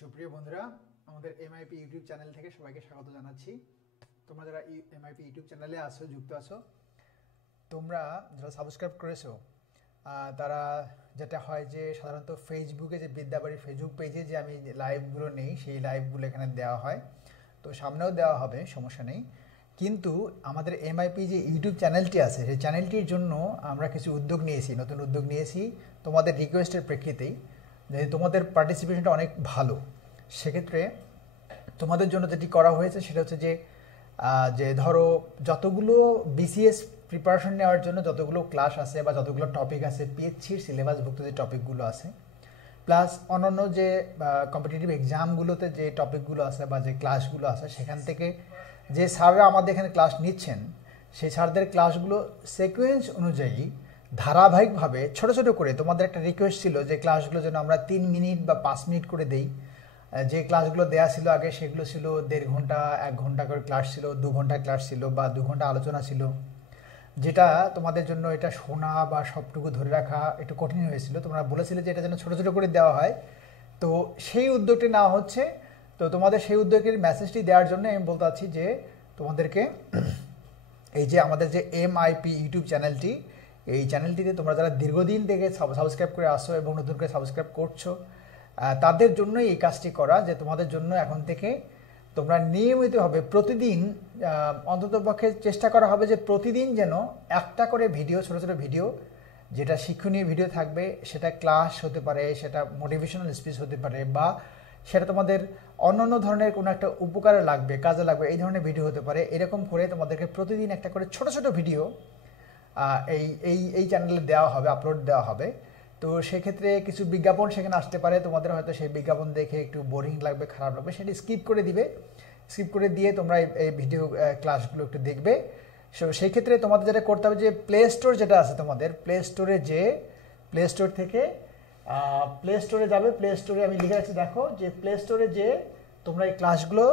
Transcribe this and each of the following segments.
সুপ্রিয় বন্ধুরা, আমাদের এমআইপি ইউটিউব চ্যানেল থেকে সবাইকে স্বাগত জানাচ্ছি। তোমরা যারা এমআইপি ইউটিউব চ্যানেলে আছো, যুক্ত আছো, তোমরা যারা সাবস্ক্রাইব করেছো, তারা যেটা হয় যে সাধারণত ফেসবুকে যে বিদ্যাবাড়ি ফেসবুক পেজে যে আমি লাইভগুলো নেই, সেই লাইভগুলো এখানে দেওয়া হয়। তো সামনেও দেওয়া হবে, সমস্যা নেই। কিন্তু আমাদের এমআইপি যে ইউটিউব চ্যানেলটি আছে, সেই চ্যানেলটির জন্য আমরা কিছু উদ্যোগ নিয়েছি, নতুন উদ্যোগ নিয়েছি তোমাদের রিকোয়েস্টের প্রেক্ষিতেই। যেহেতু তোমাদের পার্টিসিপেশনটা অনেক ভালো, সেক্ষেত্রে তোমাদের জন্য যেটি করা হয়েছে সেটা হচ্ছে যে ধরো যতগুলো বিসিএস প্রিপারেশন নেওয়ার জন্য যতগুলো ক্লাস আছে বা যতগুলো টপিক আছে, পিএইচসির সিলেবাসভুক্ত যে টপিকগুলো আছে, প্লাস অন্যান্য যে কম্পিটিটিভ এক্সামগুলোতে যে টপিকগুলো আছে বা যে ক্লাসগুলো আছে, সেখান থেকে যে স্যাররা আমাদের এখানে ক্লাস নিচ্ছেন, সেই স্যারদের ক্লাসগুলো সিকোয়েন্স অনুযায়ী ধারাবাহিকভাবে ছোট ছোট করে, তোমাদের একটা রিকোয়েস্ট ছিল যে ক্লাসগুলো যেন আমরা 3 মিনিট বা 5 মিনিট করে দেই। যে ক্লাসগুলো দেওয়া ছিল আগে, সেগুলো ছিল 1.5 ঘন্টা 1 ঘন্টা করে ক্লাস ছিল, 2 ঘন্টা ক্লাস ছিল বা 2 ঘন্টা আলোচনা ছিল, যেটা তোমাদের জন্য এটা শোনা বা সবটুকু ধরে রাখা একটু কঠিন হয়েছিল। তোমরা বলেছিলে যে এটা যেন ছোটো ছোটো করে দেওয়া হয়, তো সেই উদ্যোগটি নেওয়া হচ্ছে। তো তোমাদের সেই উদ্যোগের মেসেজটি দেওয়ার জন্য আমি বলতে চাচ্ছি যে তোমাদেরকে এই যে আমাদের যে এমআইপি ইউটিউব চ্যানেলটি, এই চ্যানেলটিতে তোমরা যারা দীর্ঘদিন থেকে সাবস্ক্রাইব করে আসো এবং নতুন করে সাবস্ক্রাইব করছো, তাদের জন্যই এই কাজটি করা, যে তোমাদের জন্য এখন থেকে তোমরা নিয়মিতভাবে প্রতিদিন অন্ততপক্ষে চেষ্টা করা হবে যে প্রতিদিন যেন একটা করে ভিডিও, ছোটো ছোটো ভিডিও, যেটা শিক্ষণীয় ভিডিও থাকবে, সেটা ক্লাস হতে পারে, সেটা মোটিভেশনাল স্পিচ হতে পারে, বা সেটা তোমাদের অন্যান্য ধরনের কোনো একটা উপকারে লাগবে, কাজে লাগবে, এই ধরনের ভিডিও হতে পারে। এরকম করে তোমাদেরকে প্রতিদিন একটা করে ছোটো ছোটো ভিডিও এই এই এই চ্যানেলে দেওয়া হবে, আপলোড দেওয়া হবে। তো সেক্ষেত্রে কিছু বিজ্ঞাপন সেখানে আসতে পারে, তোমাদের হয়তো সেই বিজ্ঞাপন দেখে একটু বোরিং লাগবে, খারাপ লাগবে, সেটি স্কিপ করে দিবে। স্কিপ করে দিয়ে তোমরা এই ভিডিও ক্লাসগুলো একটু দেখবে। সেই ক্ষেত্রে তোমাদের যেটা করতে হবে যে প্লে স্টোর যেটা আছে, তোমাদের প্লে স্টোরে প্লে স্টোর থেকে প্লে স্টোরে যাবে। প্লে স্টোরে আমি লিখে রাখছি, দেখো যে প্লে স্টোরে যে তোমরা এই ক্লাসগুলো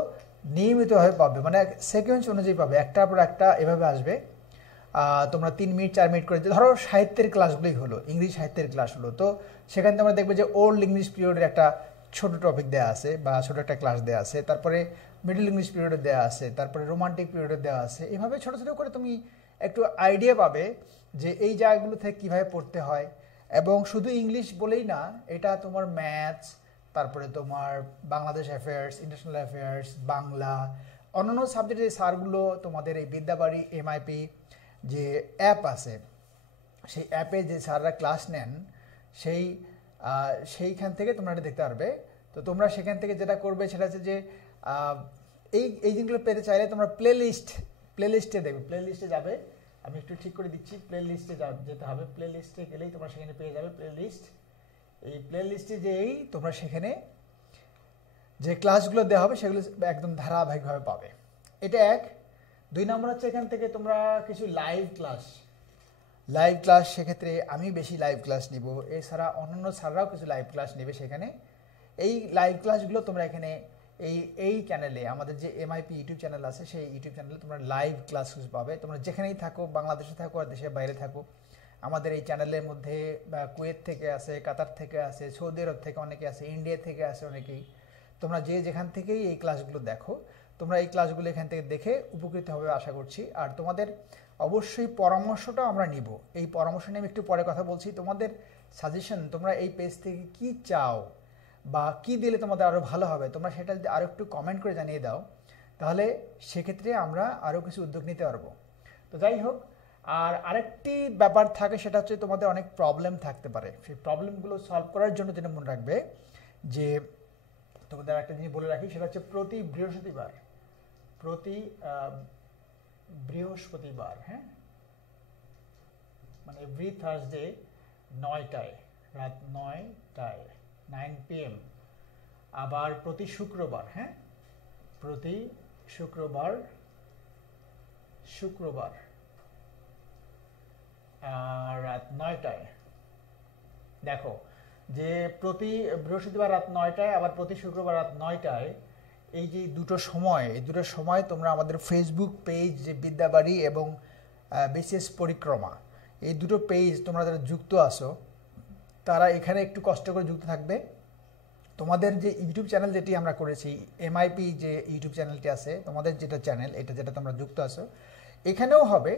নিয়মিতভাবে পাবে, মানে সিকোয়েন্স অনুযায়ী পাবে, একটার পর একটা এভাবে আসবে। তোমরা 3 মিনিট 4 মিনিট করে, ধরো সাহিত্যের ক্লাসগুলোই হলো, ইংরেজি সাহিত্যের ক্লাস হলো, তো সেখানে তোমরা দেখবে যে ওল্ড ইংলিশ পিরিয়ডের একটা ছোট টপিক দেওয়া আছে বা ছোট একটা ক্লাস দেওয়া আছে, তারপরে মিডল ইংলিশ পিরিয়ডে দেওয়া আছে, তারপরে রোমান্টিক পিরিয়ডে দেওয়া আছে। এভাবে ছোটো ছোটো করে তুমি একটু আইডিয়া পাবে যে এই জায়গাগুলো থেকে কীভাবে পড়তে হয়। এবং শুধু ইংলিশ বলেই না, এটা তোমার ম্যাথস, তারপরে তোমার Bangladesh affairs, international affairs, Bangla, অন্যান্য সাবজেক্টের স্যারগুলো তোমাদের এই বিদ্যাবাড়ি এমআইপি যে অ্যাপ আছে, সেই অ্যাপে যে স্যাররা ক্লাস নেন, সেইখান থেকে তোমরা এটা দেখতে পারবে। তো তোমরা সেখান থেকে যেটা করবে সেটা হচ্ছে যে এই জিনিসগুলো পেতে চাইলে তোমরা প্লে লিস্টে দেখবে, প্লে লিস্টে যাবে। আমি একটু ঠিক করে দিচ্ছি, প্লে লিস্টে যেতে হবে। প্লে লিস্টে গেলেই তোমরা সেখানে পেয়ে যাবে প্লে লিস্ট। এই প্লে লিস্টে যেই তোমরা সেখানে যে ক্লাসগুলো দেওয়া হবে সেগুলো একদম ধারাবাহিকভাবে পাবে। এটা এক। 2 নম্বর হচ্ছে এখান থেকে তোমরা কিছু লাইভ ক্লাস, সেক্ষেত্রে আমি বেশি লাইভ ক্লাস নিব, এছাড়া অন্যান্য স্যাররাও কিছু লাইভ ক্লাস নেবে সেখানে। এই লাইভ ক্লাসগুলো তোমরা এখানে এই চ্যানেলে, আমাদের যে এমআইপি ইউটিউব চ্যানেল আছে, সেই ইউটিউব চ্যানেলে তোমরা লাইভ ক্লাস পাবে। তোমরা যেখানেই থাকো, বাংলাদেশে থাকো আর দেশের বাইরে থাকো, আমাদের এই চ্যানেলের মধ্যে কুয়েত থেকে আছে, কাতার থেকে আছে, সৌদি আরব থেকে অনেকে আছে, ইন্ডিয়া থেকে আছে অনেকেই। তোমরা যেখান থেকেই এই ক্লাসগুলো দেখো, তোমরা এই ক্লাসগুলো এখান থেকে দেখে উপকৃত হবে আশা করছি। আর তোমাদের অবশ্যই পরামর্শটাও আমরা নিব। এই পরামর্শ নিয়ে আমি একটু পরে কথা বলছি। তোমাদের সাজেশন, তোমরা এই পেজ থেকে কি চাও বা কি দিলে তোমাদের আরও ভালো হবে, তোমরা সেটা যদি আরও একটু কমেন্ট করে জানিয়ে দাও, তাহলে সেক্ষেত্রে আমরা আরও কিছু উদ্যোগ নিতে পারবো। তো যাই হোক, আর আরেকটি ব্যাপার থাকে, সেটা হচ্ছে তোমাদের অনেক প্রবলেম থাকতে পারে। সেই প্রবলেমগুলো সলভ করার জন্য যেটা মনে রাখবে যে তোমাদের একটা জিনিস বলে রাখি, সেটা হচ্ছে প্রতি বৃহস্পতিবার, হ্যাঁ, মানে এভরি থার্সডে 9টায়, রাত 9টায় 9 PM, আবার প্রতি শুক্রবার, হ্যাঁ, প্রতি শুক্রবার রাত 9টায়। দেখো যে প্রতি বৃহস্পতিবার রাত 9টায়, আবার প্রতি শুক্রবার রাত 9টায়, এই যে দুটো সময় তোমরা আমাদের ফেসবুক পেজ যে বিদ্যাবাড়ি এবং বিশেষ পরিক্রমা, এই দুটো পেজ তোমরা যারা যুক্ত আছো, তারা এখানে একটু কষ্ট করে যুক্ত থাকবে। তোমাদের যে ইউটিউব চ্যানেল যেটি আমরা করেছি, এমআইপি যে ইউটিউব চ্যানেলটি আছে, তোমাদের যেটা চ্যানেল, এটা যেটা তোমরা যুক্ত আছো, এখানেও হবে,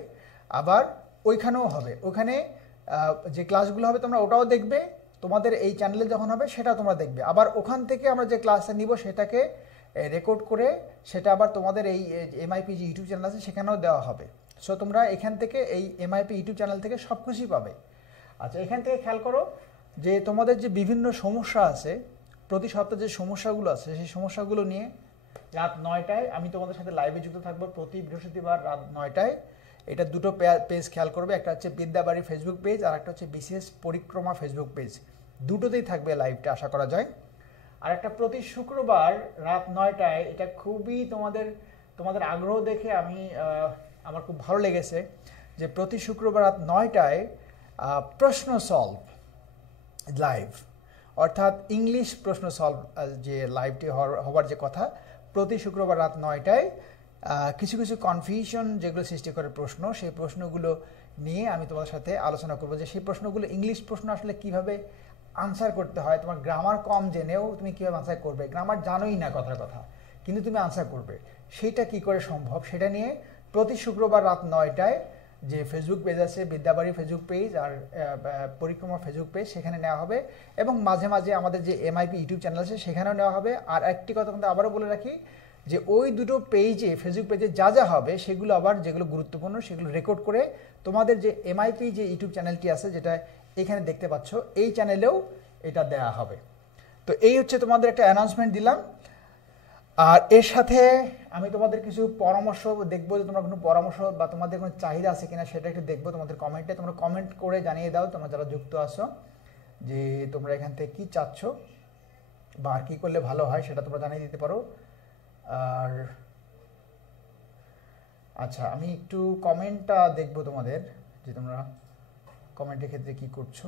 আবার ওইখানেও হবে। ওখানে যে ক্লাসগুলো হবে তোমরা ওটাও দেখবে, তোমাদের এই চ্যানেলে যখন হবে সেটাও তোমরা দেখবে। আবার ওখান থেকে আমরা যে ক্লাসটা নিব সেটাকে রেকর্ড করে সেটা আবার তোমাদের এই এমআইপি যে ইউটিউব চ্যানেল আছে সেখানেও দেওয়া হবে। সো তোমরা এখান থেকে এই এমআইপি ইউটিউব চ্যানেল থেকে সব কিছুই পাবে। আচ্ছা, এখান থেকে খেয়াল করো যে তোমাদের যে বিভিন্ন সমস্যা আছে, প্রতি সপ্তাহে যে সমস্যাগুলো আছে সেই সমস্যাগুলো নিয়ে রাত 9টায় আমি তোমাদের সাথে লাইভে যুক্ত থাকবো প্রতি বৃহস্পতিবার রাত 9টায়। এটা দুটো পেজ খেয়াল করবে, একটা হচ্ছে বিদ্যাবাড়ি ফেসবুক পেজ আর একটা হচ্ছে বিসিএস পরিক্রমা ফেসবুক পেজ, দুটোতেই থাকবে লাইভটা আশা করা যায়। আর একটা প্রতি শুক্রবার রাত 9টায়, এটা খুবই তোমাদের আগ্রহ দেখে আমার খুব ভালো লেগেছে যে প্রতি শুক্রবার রাত 9টায় প্রশ্ন সলভ লাইভ, অর্থাৎ ইংলিশ প্রশ্ন সলভ যে লাইভটি হওয়ার যে কথা, প্রতি শুক্রবার রাত 9টায় কিছু কিছু কনফিউশন যেগুলো সৃষ্টি করে প্রশ্ন, সেই প্রশ্নগুলো নিয়ে আমি তোমার সাথে আলোচনা করবো যে সেই প্রশ্নগুলো ইংলিশ প্রশ্ন আসলে কিভাবে আনসার করতে হয়। তোমার গ্রামার কম জেনেও তুমি কীভাবে আনসার করবে, গ্রামার জানোই না কথার কথা, কিন্তু তুমি আনসার করবে, সেইটা কি করে সম্ভব সেটা নিয়ে প্রতি শুক্রবার রাত 9টায় যে ফেসবুক পেজ আছে, বিদ্যাবাড়ি ফেসবুক পেজ আর পরিক্রমা ফেসবুক পেজ, সেখানে নেওয়া হবে। এবং মাঝে মাঝে আমাদের যে এমআইপি ইউটিউব চ্যানেল আছে সেখানেও নেওয়া হবে। আর একটি কথা কিন্তু আবারও বলে রাখি যে ওই দুটো পেজে, ফেসবুক পেজে যা যা হবে সেগুলো আবার যেগুলো গুরুত্বপূর্ণ সেগুলো রেকর্ড করে তোমাদের যে এমআইপি যে ইউটিউব চ্যানেলটি আছে যেটা এখানে দেখতে পাচ্ছ, এই চ্যানেলেও এটা দেওয়া হবে। তো এই হচ্ছে তোমাদের একটা অ্যানাউন্সমেন্ট দিলাম। আর এর সাথে আমি তোমাদের কিছু পরামর্শ দেখবো, যে তোমরা কোনো পরামর্শ বা তোমাদের কোনো চাহিদা আছে কিনা সেটা একটু দেখবো তোমাদের কমেন্টে। তোমরা কমেন্ট করে জানিয়ে দাও তোমরা যারা যুক্ত আছো যে তোমরা এখান থেকে কী চাচ্ছ বা আর কী করলে ভালো হয় সেটা তোমরা জানিয়ে দিতে পারো। আর আচ্ছা, আমি একটু কমেন্টটা দেখবো তোমাদের, যে তোমরা কমেন্টের ক্ষেত্রে কি করছো।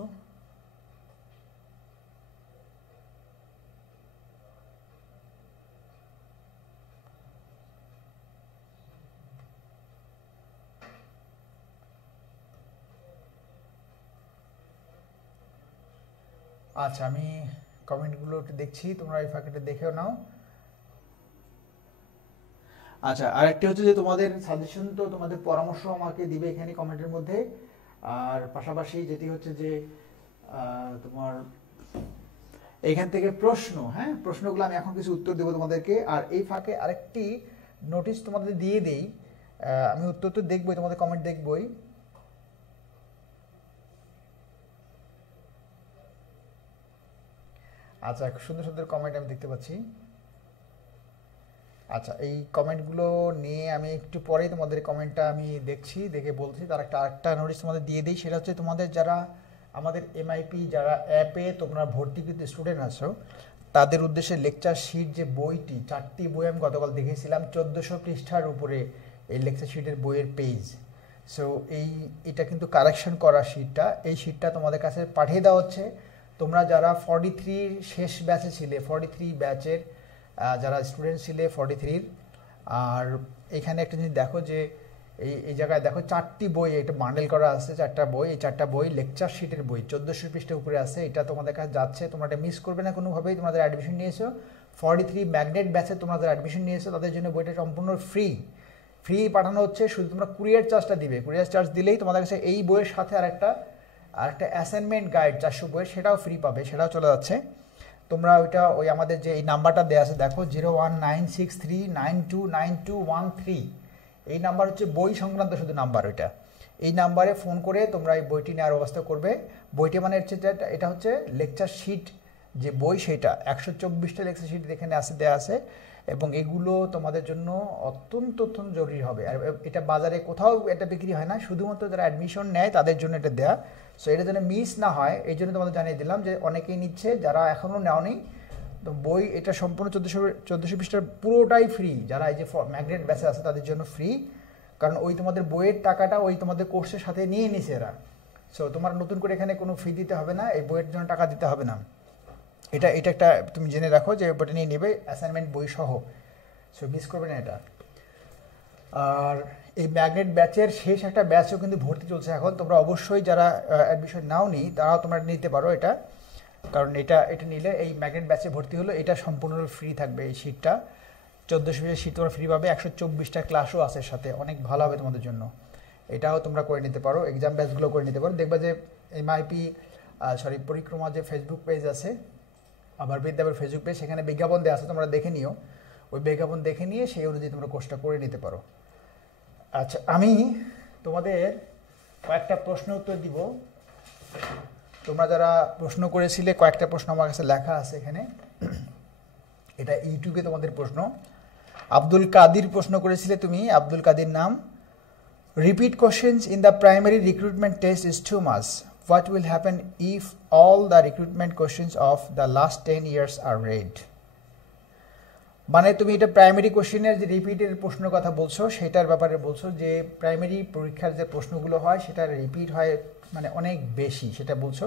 আচ্ছা, আমি কমেন্টগুলো একটু দেখছি, তোমরা এই ফাঁকেটা দেখেও নাও। আচ্ছা, আরেকটি হচ্ছে যে তোমাদের সাজেশন, তো তোমাদের পরামর্শ আমাকে দিবে এখানে কমেন্টের মধ্যে। আর পাশাপাশি যেটি হচ্ছে যে তোমার এইখান থেকে প্রশ্ন, হ্যাঁ, প্রশ্নগুলো আমি এখন কিছু উত্তর দেবো তোমাদেরকে। আর এই ফাঁকে আরেকটি নোটিশ তোমাদের দিয়ে দেই, আমি উত্তর তো দেখবই, তোমাদের কমেন্ট দেখবই। আচ্ছা, সুন্দর সুন্দর কমেন্ট আমি দেখতে পাচ্ছি। আচ্ছা, এই কমেন্টগুলো নিয়ে আমি একটু পরেই তোমাদের কমেন্টটা আমি দেখছি, দেখে বলছি। তার আরেকটা নোটিশ তোমাদের দিয়ে দিই, সেটা হচ্ছে তোমাদের যারা আমাদের এমআইপি যারা অ্যাপে তোমরা ভর্তিকৃত স্টুডেন্ট আছো, তাদের উদ্দেশ্যে লেকচার শিট যে বইটি, 4টি বই আমি গতকাল দেখেছিলাম, 1400 পৃষ্ঠার উপরে এই লেকচার শিটের বইয়ের পেজ। সো এটা কিন্তু কারেকশন করা শিটটা, এই শিটটা তোমাদের কাছে পাঠিয়ে দেওয়া হচ্ছে। তোমরা যারা 43 শেষ ব্যাচে ছিলে, 43 ব্যাচের যারা স্টুডেন্ট ছিলে 43, আর এখানে একটা জিনিস দেখো যে এই জায়গায় দেখো 4টি বই এটা বান্ডেল করা আছে, 4টা বই, এই 4টা বই লেকচার শিটের বই 1400 পৃষ্ঠার উপরে আছে। এটা তোমাদের কাছে যাচ্ছে, তোমরা এটা মিস করবে না কোনোভাবেই। তোমাদের অ্যাডমিশন নিয়েছো 43 ম্যাগনেট ব্যাচে, তোমাদের অ্যাডমিশন নিয়েছো, তাদের জন্য বইটা সম্পূর্ণ ফ্রি পাঠানো হচ্ছে। শুধু তোমরা কুরিয়ার চার্জটা দিবে, কুরিয়ার চার্জ দিলেই তোমাদের কাছে এই বইয়ের সাথে আরেকটা অ্যাসাইনমেন্ট গাইড 400 বইয়ের, সেটাও ফ্রি পাবে, সেটাও চলে যাচ্ছে। তোমরা ওই আমাদের যে এই নাম্বারটা দেওয়া আছে দেখো, 0196392921 এই নাম্বার হচ্ছে বই সংক্রান্ত শুধু নাম্বার, ওইটা এই নাম্বারে ফোন করে তোমরা এই বইটি নেওয়ার ব্যবস্থা করবে। বইটি মানে হচ্ছে এটা হচ্ছে লেকচার শিট যে বই, সেটা 124টা লেকচার শিট এখানে দেওয়া আছে, এবং এগুলো তোমাদের জন্য অত্যন্ত জরুরি হবে। আর এটা বাজারে কোথাও এটা বিক্রি হয় না, শুধুমাত্র যারা অ্যাডমিশন নেয় তাদের জন্য এটা দেয়া। সো এটা যেন মিস না হয় এই জন্য তোমাদের জানিয়ে দিলাম যে অনেকেই নিচ্ছে, যারা এখনও নেওনি। তো বই এটা সম্পূর্ণ 1400 পৃষ্ঠার পুরোটাই ফ্রি, যারা এই যে ম্যাগনেট ব্যাচে আছে তাদের জন্য ফ্রি, কারণ ওই তোমাদের বইয়ের টাকাটা ওই তোমাদের কোর্সের সাথে নিয়ে নিছে এরা। সো তোমার নতুন করে এখানে কোনো ফি দিতে হবে না, এই বইয়ের জন্য টাকা দিতে হবে না। এটা একটা তুমি জেনে রাখো যে বইটা নিয়ে নেবে অ্যাসাইনমেন্ট বই সহ, সো মিস করবে না এটা। আর এই ম্যাগনেট ব্যাচের শেষ একটা ব্যাচও কিন্তু ভর্তি চলছে এখন, তোমরা অবশ্যই যারা অ্যাডমিশন নাওনি তারাও তোমরা নিতে পারো এটা। কারণ এটা নিলে এই ম্যাগনেট ব্যাচে ভর্তি হলো, এটা সম্পূর্ণ ফ্রি থাকবে। এই শীটটা 1400 পেজের শীট তোমরা ফ্রি পাবে, 124টা ক্লাসও আছে সাথে, অনেক ভালো হবে তোমাদের জন্য। এটাও তোমরা করে নিতে পারো, এক্সাম ব্যাচগুলো করে নিতে পারো। দেখবা যে এমআইপি পরিক্রমা যে ফেসবুক পেজ আছে, আবার বিদ্যাপীঠ ফেসবুক পেজ, সেখানে বিজ্ঞাপন দেওয়া আছে, তোমরা দেখে নিও। ওই বিজ্ঞাপন দেখে নিয়ে সেই অনুযায়ী তোমরা কোর্সটা করে নিতে পারো। আচ্ছা, আমি তোমাদের কয়েকটা প্রশ্ন উত্তর দিব। তোমরা যারা প্রশ্ন করেছিলে, কয়েকটা প্রশ্ন আমার কাছে লেখা আছে এখানে, এটা ইউটিউবে তোমাদের প্রশ্ন। আব্দুল কাদির প্রশ্ন করেছিলে তুমি, আব্দুল কাদির নাম। Repeat questions in the primary recruitment test is too much, what will happen if all the recruitment questions of the last 10 years are read? মানে তুমি এটা প্রাইমারি কোশ্চেনের যে রিপিটের প্রশ্নের কথা বলছো, সেটার ব্যাপারে বলছো যে প্রাইমারি পরীক্ষার যে প্রশ্নগুলো হয় সেটা রিপিট হয় মানে অনেক বেশি, সেটা বলছো।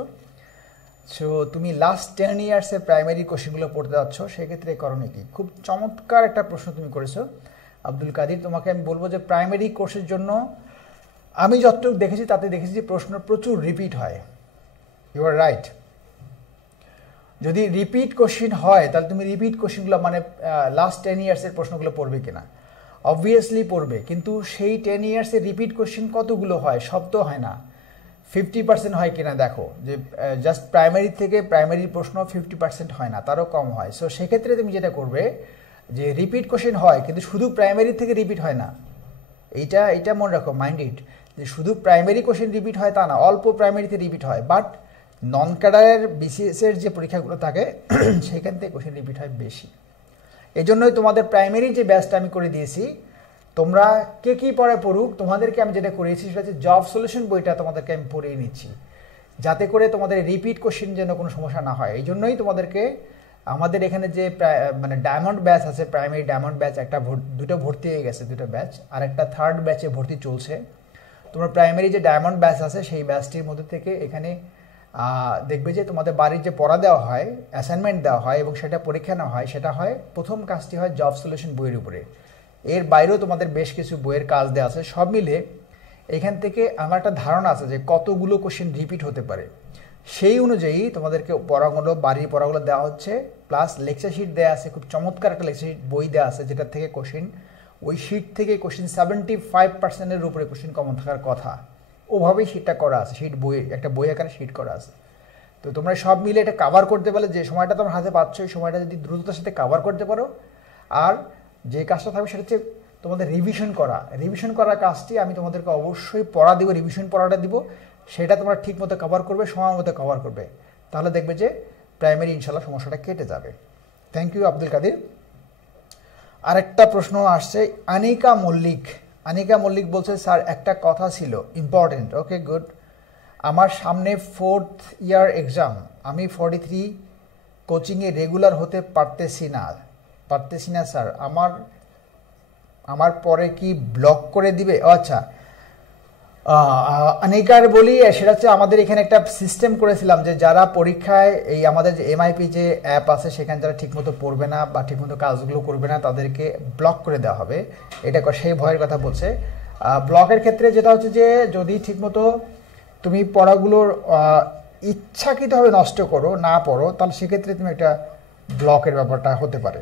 সো তুমি লাস্ট 10 yearsের প্রাইমারি কোশ্চেনগুলো পড়তে যাচ্ছ, সেক্ষেত্রে করণে কি? খুব চমৎকার একটা প্রশ্ন তুমি করেছো আব্দুল কাদির। তোমাকে আমি বলবো যে প্রাইমারি কোর্সের জন্য আমি যতটুকু দেখেছি তাতে দেখেছি যে প্রশ্ন প্রচুর রিপিট হয়। You are right. যদি রিপিট কোশ্চেন হয় তাহলে তুমি রিপিট কোশ্চেনগুলো মানে লাস্ট 10 yearsের প্রশ্নগুলো পড়বে কিনা? অবভিয়াসলি পড়বে, কিন্তু সেই 10 yearsের রিপিট কোশ্চেন কতগুলো হয়? সব তো হয় না, 50% হয় কিনা দেখো, যে জাস্ট প্রাইমারি থেকে প্রাইমারি প্রশ্ন 50% হয় না, তারও কম হয়। সো সেক্ষেত্রে তুমি যেটা করবে যে রিপিট কোশ্চেন হয়, কিন্তু শুধু প্রাইমারি থেকে রিপিট হয় না। এইটা মনে রাখো, মাইন্ড ইট, যে শুধু প্রাইমারি কোশ্চেন রিপিট হয় তা না, অল্প প্রাইমারিতে রিপিট হয়, বাট নন ক্যাডারের বিসিএসের যে পরীক্ষাগুলো থাকে সেখান থেকে কোশ্চেন রিপিট হয় বেশি। এই জন্যই তোমাদের প্রাইমারি যে ব্যাচটা আমি করে দিয়েছি, তোমরা কে কী পড়ে পড়ুক, তোমাদেরকে আমি যেটা করেছি সেটা হচ্ছে জব সলিউশন বইটা তোমাদেরকে আমি পড়িয়ে নিচ্ছি, যাতে করে তোমাদের রিপিট কোশ্চেন যেন কোনো সমস্যা না হয়। এই জন্যই তোমাদেরকে আমাদের এখানে যে মানে ডায়মন্ড ব্যাচ আছে, প্রাইমারি ডায়মন্ড ব্যাচ, দুটো ভর্তি হয়ে গেছে, দুটো ব্যাচ, আর একটা থার্ড ব্যাচে ভর্তি চলছে। তোমরা প্রাইমারি যে ডায়মন্ড ব্যাচ আছে সেই ব্যাচটির মধ্যে থেকে এখানে দেখবে যে তোমাদের বাড়ির যে পড়া দেওয়া হয়, অ্যাসাইনমেন্ট দেওয়া হয় এবং সেটা পরীক্ষা নেওয়া হয়, সেটা হয় প্রথম কাজটি হয় জব সলিউশন বইয়ের উপরে। এর বাইরেও তোমাদের বেশ কিছু বইয়ের কাজ দেওয়া আছে। সব মিলে এখান থেকে আমার একটা ধারণা আছে যে কতগুলো কোশ্চেন রিপিট হতে পারে, সেই অনুযায়ী তোমাদেরকে পড়াগুলো, বাড়ির পড়াগুলো দেওয়া হচ্ছে, প্লাস লেকচার শিট দেওয়া আছে, খুব চমৎকার একটা লেকচার শিট বই দেওয়া আছে, যেটার থেকে কোশ্চেন, ওই শিট থেকে কোশ্চেন 75%-এর উপরে কোশ্চেন কমন থাকার কথা, ওভাবেই শিটটা করা আছে, শিট বই, একটা বই আকারে শিট করা আছে। তো তোমরা সব মিলে এটা কাভার করতে পারলে, যে সময়টা তোমার হাতে পাচ্ছ এই সময়টা যদি দ্রুততার সাথে কাভার করতে পারো, আর যে কাজটা থাকবে সেটা হচ্ছে তোমাদের রিভিশন করার কাজটি আমি তোমাদেরকে অবশ্যই পড়া দিব, রিভিশন পড়াটা দিব, সেটা তোমরা ঠিক মতো কভার করবে, সময় মতো কভার করবে, তাহলে দেখবে যে প্রাইমারি ইনশাল্লাহ সমস্যাটা কেটে যাবে। Thank you Abdul Kadir. আরেকটা প্রশ্ন আসছে আনিকা মল্লিক বলছে, স্যার একটা কথা ছিল ইম্পর্টেন্ট। ওকে, গুড। আমার সামনে 4th year এক্সাম, আমি 43 কোচিংয়ে রেগুলার হতে পারতেছি না স্যার, আমার পরে কি ব্লক করে দিবে? আচ্ছা, অনেকার বলি, সেটা হচ্ছে আমাদের এখানে একটা সিস্টেম করেছিলাম যে যারা পরীক্ষায় এই আমাদের যে এমআইপি যে অ্যাপ আছে সেখানে যারা ঠিকমতো পড়বে না বা ঠিকমতো কাজগুলো করবে না তাদেরকে ব্লক করে দেওয়া হবে, এটা সেই ভয়ের কথা বলছে। ব্লকের ক্ষেত্রে যেটা হচ্ছে যে যদি ঠিকমতো তুমি পড়াগুলোর ইচ্ছাকৃতভাবে নষ্ট করো, না পড়ো, তাহলে সেক্ষেত্রে তুমি একটা ব্লকের ব্যাপারটা হতে পারে।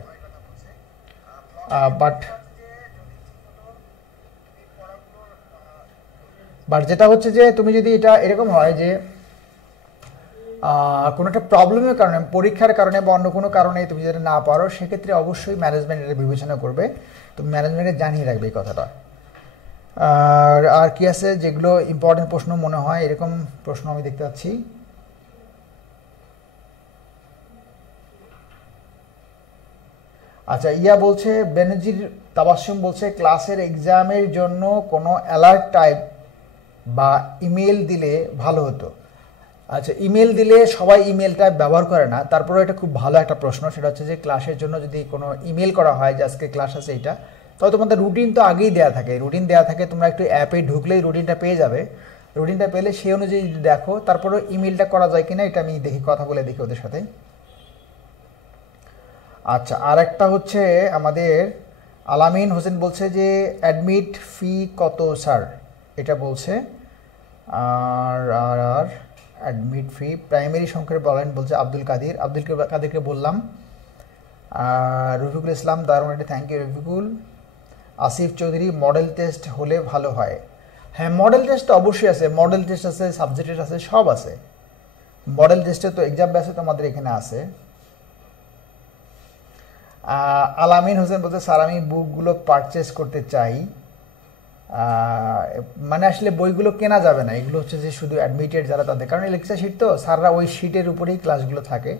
বাট যেটা হচ্ছে যে তুমি যদি এটা এরকম হয় যে কোনো একটা প্রবলেমের কারণে, পরীক্ষার কারণে বা অন্য কোনো কারণে তুমি যদি না পারো, সেক্ষেত্রে অবশ্যই ম্যানেজমেন্ট এটা বিবেচনা করবে, তুমি ম্যানেজমেন্টে জানিয়ে রাখবে এই কথাটা। আর কি আছে যেগুলো ইম্পর্টেন্ট প্রশ্ন মনে হয়, এরকম প্রশ্ন আমি দেখতে পাচ্ছি। আচ্ছা, বলছে বেনজির তাবাসসুম বলছে ক্লাসের এক্সামের জন্য কোনো অ্যালার্ট টাইপ বা ইমেল দিলে ভালো হতো। আচ্ছা, ইমেল দিলে সবাই ইমেলটা ব্যবহার করে না, তারপরে এটা খুব ভালো একটা প্রশ্ন। সেটা হচ্ছে যে ক্লাসের জন্য যদি কোনো ইমেল করা হয় যে আজকে ক্লাস আছে এইটা, তবে তোমাদের রুটিন তো আগেই দেওয়া থাকে, তোমরা একটু অ্যাপে ঢুকলেই রুটিনটা পেয়ে যাবে। রুটিনটা পেলে সেই অনুযায়ী যদি দেখো, তারপরে ইমেলটা করা যায় কিনা এটা আমি দেখি, কথা বলে দেখি ওদের সাথে। আচ্ছা, আর একটা হচ্ছে আমাদের আলামিন হোসেন বলছে যে অ্যাডমিট ফি কত স্যার, এটা বলছে। আর অ্যাডমিট ফি প্রাইমারি সংখ্যার বলেন বলছে আব্দুল কাদিরকে বললাম। রফিকুল ইসলাম দারুণ, thank you Rafiqul. Asif Chowdhury model test হলে ভালো হয়। হ্যাঁ, মডেল টেস্ট তো অবশ্যই আছে, মডেল টেস্ট আছে, সাবজেক্টের আছে, সব আছে। মডেল টেস্টে তো এক্সাম ব্যাচে তো আমাদের এখানে আছে। আলামিন হোসেন বলতে স্যার আমি বুকগুলো পারচেস করতে চাই, মানে আসলে বইগুলো কেনা যাবে না, এগুলো হচ্ছে যে শুধু অ্যাডমিটেড যারা তাদের, কারণ লেকচার শিট তো স্যাররা ওই শিটের উপরেই ক্লাসগুলো থাকে,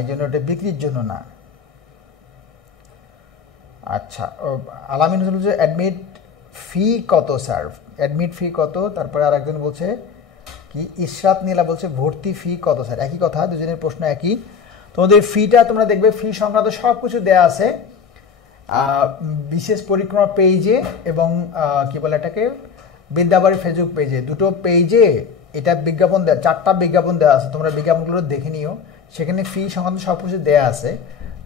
এই জন্য ওটা বিক্রির জন্য না। আচ্ছা, আলামিন হোসেন বলছে অ্যাডমিট ফি কত স্যার, অ্যাডমিট ফি কত? তারপরে আর একজন বলছে কি ইশরাত নীলা বলছে ভর্তি ফি কত স্যার? একই কথা, দুজনের প্রশ্ন একই। তোমাদের ফিটা তোমরা দেখবে ফি সংক্রান্ত সব কিছু দেওয়া আছে বিশেষ পরিক্রমা পেজে এবং কি বলে এটাকে বিদ্যাবাড়ি ফেসবুক পেজে, দুটো পেজে এটা বিজ্ঞাপন দেওয়া, 4টা বিজ্ঞাপন দেওয়া আছে, তোমরা বিজ্ঞাপনগুলো দেখে নিও। সেখানে ফি সংক্রান্ত সব কিছু দেওয়া আছে।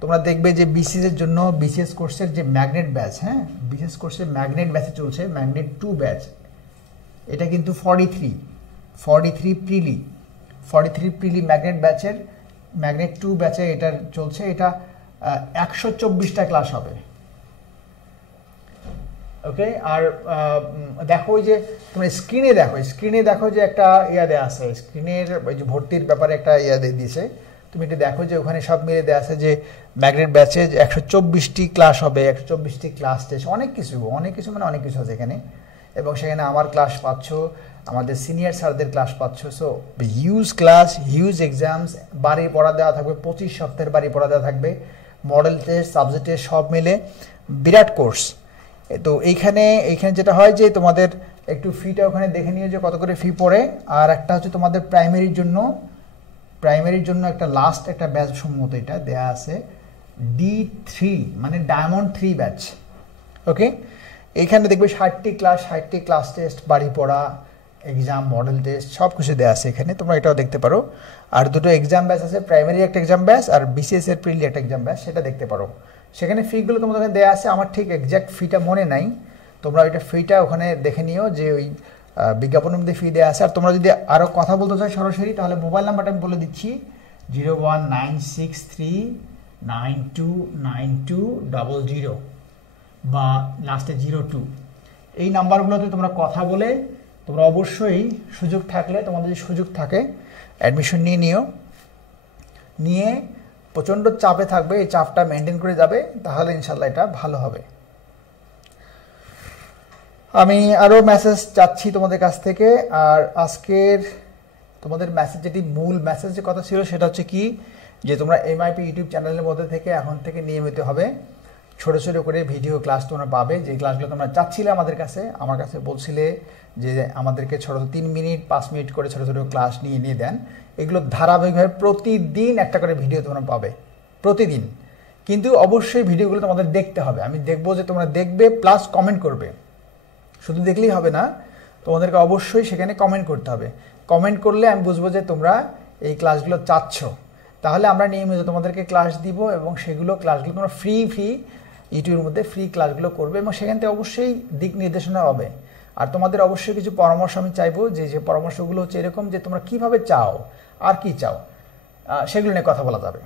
তোমরা দেখবে যে বিসিএস এর জন্য বিসিএস কোর্সের যে ম্যাগনেট ব্যাচ, হ্যাঁ বিসিএস কোর্সের ম্যাগনেট ব্যাচে চলছে, ম্যাগনেট 2 ব্যাচ, এটা কিন্তু 43 প্রিলি ম্যাগনেট ব্যাচের, ম্যাগনেট 2 ব্যাচে এটা চলছে। এটা 124টা ক্লাস হবে, ওকে। আর দেখো ওই যে তোমরা স্ক্রিনে দেখো যে একটা ইয়া দেওয়া আছে, স্ক্রিনের ওই যে ভর্তির ব্যাপারে একটা ইয়া দিয়েছে, তুমি এটা দেখো যে ওখানে সব মিলে দেওয়া আছে যে ম্যাগনেট ব্যাচে 124টি ক্লাস হবে, 124টি ক্লাস টেস্ট, অনেক কিছু মানে অনেক কিছু আছে এখানে। এবং সেখানে আমার ক্লাস পাচ্ছ, আমাদের সিনিয়র স্যারদের ক্লাস পাচ্ছ। So huge class, huge exams, বাড়ি পড়া দেওয়া থাকবে, 25 সপ্তাহের বাড়ি পড়া দেওয়া থাকবে, মডেল টেস্ট, সাবজেক্ট টেস্ট সব মিলে বিরাট কোর্স। তো এইখানে যেটা হয় যে তোমাদের একটু ফিটা ওখানে দেখে নিও যে কত করে ফি পড়ে। আর একটা হচ্ছে তোমাদের প্রাইমারির জন্য একটা লাস্ট একটা ব্যাচ সম্ভবত এটা দেয়া আছে, D3 মানে ডায়মন্ড 3 ব্যাচ, ওকে। এইখানে দেখবে 60টি ক্লাস টেস্ট, বাড়ি পড়া, এক্সাম, মডেল টেস্ট সব কিছু দেওয়া আছে এখানে, তোমরা এটাও দেখতে পারো। আর দুটো এক্সাম ব্যাচ আছে, প্রাইমারি একটা এক্সাম ব্যাচ আর বিসিএস এর প্রিলি একটা এক্সাম ব্যাচ, সেটা দেখতে পারো। সেখানে ফিগুলো তোমাদের দেওয়া আছে, আমার ঠিক এক্স্যাক্ট ফিটা মনে নাই, তোমরা ওইটা ফিটা ওখানে দেখে নিও যে ওই বিজ্ঞাপনের মধ্যে ফি দেওয়া আছে। আর তোমরা যদি আরও কথা বলতে চাও সরাসরি, তাহলে মোবাইল নাম্বারটা আমি বলে দিচ্ছি, 01963929200 বা লাস্টে 02, এই নাম্বারগুলোতে তোমরা কথা বলে তোমরা অবশ্যই সুযোগ থাকলে, তোমাদের যদি সুযোগ থাকে অ্যাডমিশন নিয়ে প্রচণ্ড চাপে থাকবে, এই চাপটা মেনটেন করে যাবে, তাহলে ইনশাল্লাহ এটা ভালো হবে। আমি আরও মেসেজ চাচ্ছি তোমাদের কাছ থেকে। আর আজকের তোমাদের মেসেজ, যেটি মূল মেসেজ যে কথা ছিল সেটা হচ্ছে কি, যে তোমরা এমআইপি ইউটিউব চ্যানেলের মধ্যে থেকে এখন থেকে নিয়মিত হবে ছোটো ছোটো করে ভিডিও ক্লাস তোমরা পাবে, যে ক্লাসগুলো তোমরা চাচ্ছিলে আমার কাছে বলছিলে যে আমাদেরকে ছোটো 3 মিনিট 5 মিনিট করে ছোটো ছোটো ক্লাস নিয়ে দেন। এগুলো ধারাবাহিকভাবে প্রতিদিন একটা করে ভিডিও তোমরা পাবে, প্রতিদিন। কিন্তু অবশ্যই ভিডিওগুলো তোমাদের দেখতে হবে, আমি দেখবো যে তোমরা দেখবে প্লাস কমেন্ট করবে, শুধু দেখলেই হবে না, তোমাদেরকে অবশ্যই সেখানে কমেন্ট করতে হবে। কমেন্ট করলে আমি বুঝবো যে তোমরা এই ক্লাসগুলো চাচ্ছ, তাহলে আমরা নিয়মিত তোমাদেরকে ক্লাস দিব এবং ক্লাসগুলো তোমরা ফ্রি ইউটিউবের মধ্যে ফ্রি ক্লাসগুলো করবে এবং সেখান থেকে অবশ্যই দিক নির্দেশনা হবে। আর তোমাদের অবশ্যই কিছু পরামর্শ আমি চাইবো, যে পরামর্শগুলো হচ্ছে এরকম যে তোমরা কিভাবে চাও আর কি চাও, সেগুলো নিয়ে কথা বলা যাবে।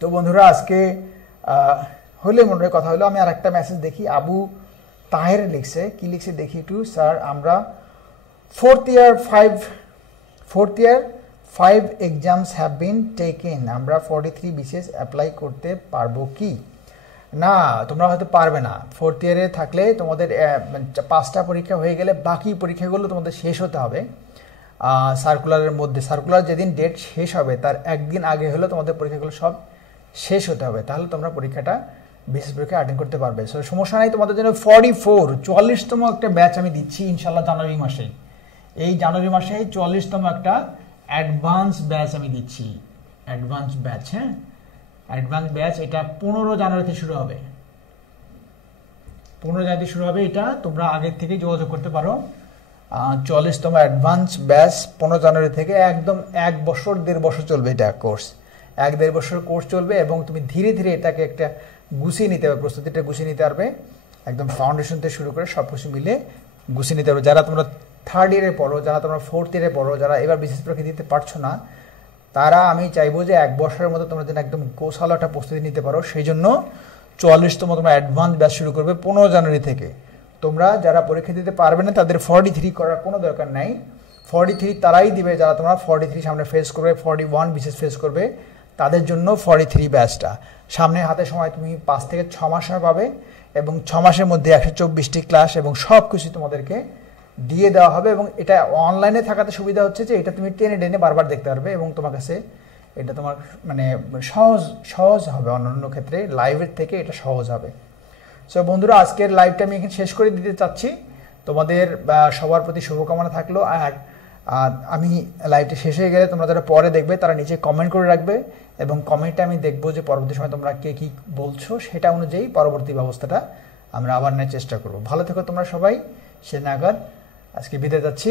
তো বন্ধুরা, আজকে হলে মনে হয় কথা হলো। আমি আর একটা মেসেজ দেখি, আবু তাহের লিখছে, কি লিখছে দেখি একটু। স্যার আমরা fourth year 5 exams have been taken, আমরা 43 বিসিএস অ্যাপ্লাই করতে পারবো কি? না, তোমরা হয়তো পারবে না। 4th ইয়ারে থাকলে তোমাদের 5টা পরীক্ষা হয়ে গেলে বাকি পরীক্ষাগুলো তোমাদের শেষ হতে হবে সার্কুলারের মধ্যে। সার্কুলার যেদিন ডেট শেষ হবে তার একদিন আগে হলেও তোমাদের পরীক্ষাগুলো সব শেষ হতে হবে, তাহলে তোমরা পরীক্ষাটা বিশেষ পরীক্ষা অ্যাটেন্ড করতে পারবে। সো সমস্যা নাই, তোমাদের জন্য 44তম একটা ব্যাচ আমি দিচ্ছি ইনশাল্লাহ জানুয়ারি মাসে। এই জানুয়ারি মাসে 44তম একটা অ্যাডভান্স ব্যাচ আমি দিচ্ছি, অ্যাডভান্স ব্যাচ। হ্যাঁ, অ্যাডভান্স ব্যাচ, এটা 15 জানুয়ারিতে শুরু হবে। 15 জানুয়ারিতে শুরু হবে, এটা তোমরা আগের থেকে যোগাযোগ করতে পারো। 44তম অ্যাডভান্স ব্যাচ 15 জানুয়ারি থেকে একদম 1 বছর 1.5 বছর চলবে এটা কোর্স, 1-1.5 বছর কোর্স চলবে এবং তুমি ধীরে ধীরে এটাকে একটা গুছিয়ে নিতে পারবে, প্রস্তুতিটা গুছিয়ে নিতে পারবে, একদম ফাউন্ডেশন থেকে শুরু করে সব কিছু মিলে গুছিয়ে নিতে পারবে। যারা তোমরা থার্ড ইয়ারে পড়ো, যারা তোমরা ফোর্থ ইয়ারে পড়ো, যারা এবার বিশেষ পরীক্ষা দিতে পারছো না, তারা আমি চাইবো যে 1 বছরের মধ্যে তোমরা যেন একদম গোছালো একটা প্রস্তুতি নিতে পারো। সেই জন্য 44তম তোমরা অ্যাডভান্স ব্যাচ শুরু করবে 15 জানুয়ারি থেকে। তোমরা যারা পরীক্ষা দিতে পারবে না তাদের 43 করার কোনো দরকার নাই। 43 তারাই দিবে যারা তোমরা 43 সামনে ফেস করবে, 41 বিশেষ ফেস করবে, তাদের জন্য 43 ব্যাচটা। সামনে হাতে সময় তুমি 5 থেকে 6 মাস সময় পাবে এবং 6 মাসের মধ্যে 124টি ক্লাস এবং সব কিছু তোমাদেরকে দিয়ে দেওয়া হবে। এবং এটা অনলাইনে থাকাতে সুবিধা হচ্ছে যে এটা তুমি টেনে টেনে বারবার দেখতে পারবে এবং তোমার কাছে এটা তোমার মানে সহজ হবে। অন্যান্য ক্ষেত্রে লাইভের থেকে এটা সহজ হবে। সো বন্ধুরা, আজকের লাইভটা আমি এখানে শেষ করে দিতে চাচ্ছি। তোমাদের সবার প্রতি শুভকামনা থাকলো। আর আমি লাইভটা শেষ হয়ে গেলে তোমরা যারা পরে দেখবে তারা নিচে কমেন্ট করে রাখবে এবং কমেন্টে আমি দেখবো যে পরবর্তী সময় তোমরা কে কী বলছো, সেটা অনুযায়ী পরবর্তী ব্যবস্থাটা আমরা আবার নেওয়ার চেষ্টা করবো। ভালো থেকো তোমরা সবাই। সে নাগাদ আজকে বিদায় যাচ্ছি।